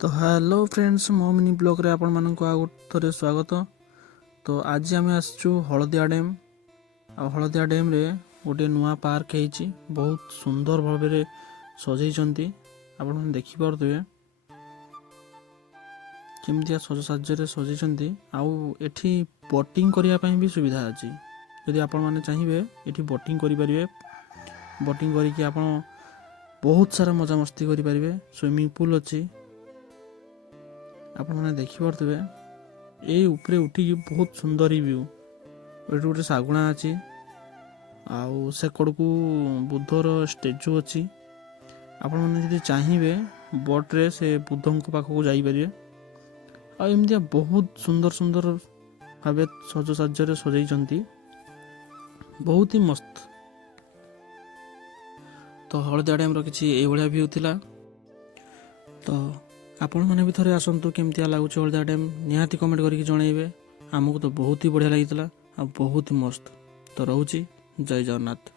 तो hello friends मो mini blog रे आपण मानक आ थरे स्वागत। तो आज आम आसचु हलदिया डैम हलदिया डैम रे गोटे नुआ पार्क है बहुत सुंदर भाव में सजई आपण मैंने देखिपे केमतिया सज साज्य सजई आठी बोटिंग करने भी सुविधा अच्छी। यदि आपण मैंने चाहिए ये बोटिंग करें बोटिंग करके आप बहुत सारा मजा मस्ती करेंगे। स्विमिंग पूल अच्छी आपण मैंने देखिपे ये ऊपर उठिकी बहुत सुंदर व्यू। ये गोटे शागुणा अच्छी आउ सेकड़ को बुद्धर स्टेचू अच्छी। आपण मैंने चाहिए बोट्रे से बुद्ध पाखक जापर आमती बहुत सुंदर सुंदर भाव सज साज्य सजई बहुत ही मस्त। तो हलदिया डैम किसी ये व्यू थिला। तो आपण मैंने भी थोड़े आसतु केमती लगुच हलदिया डैम निहाती कमेंट करके जनइबे। आमको तो बहुत ही बढ़िया लगी बहुत ही मस्त। तो रोची जय जगन्नाथ।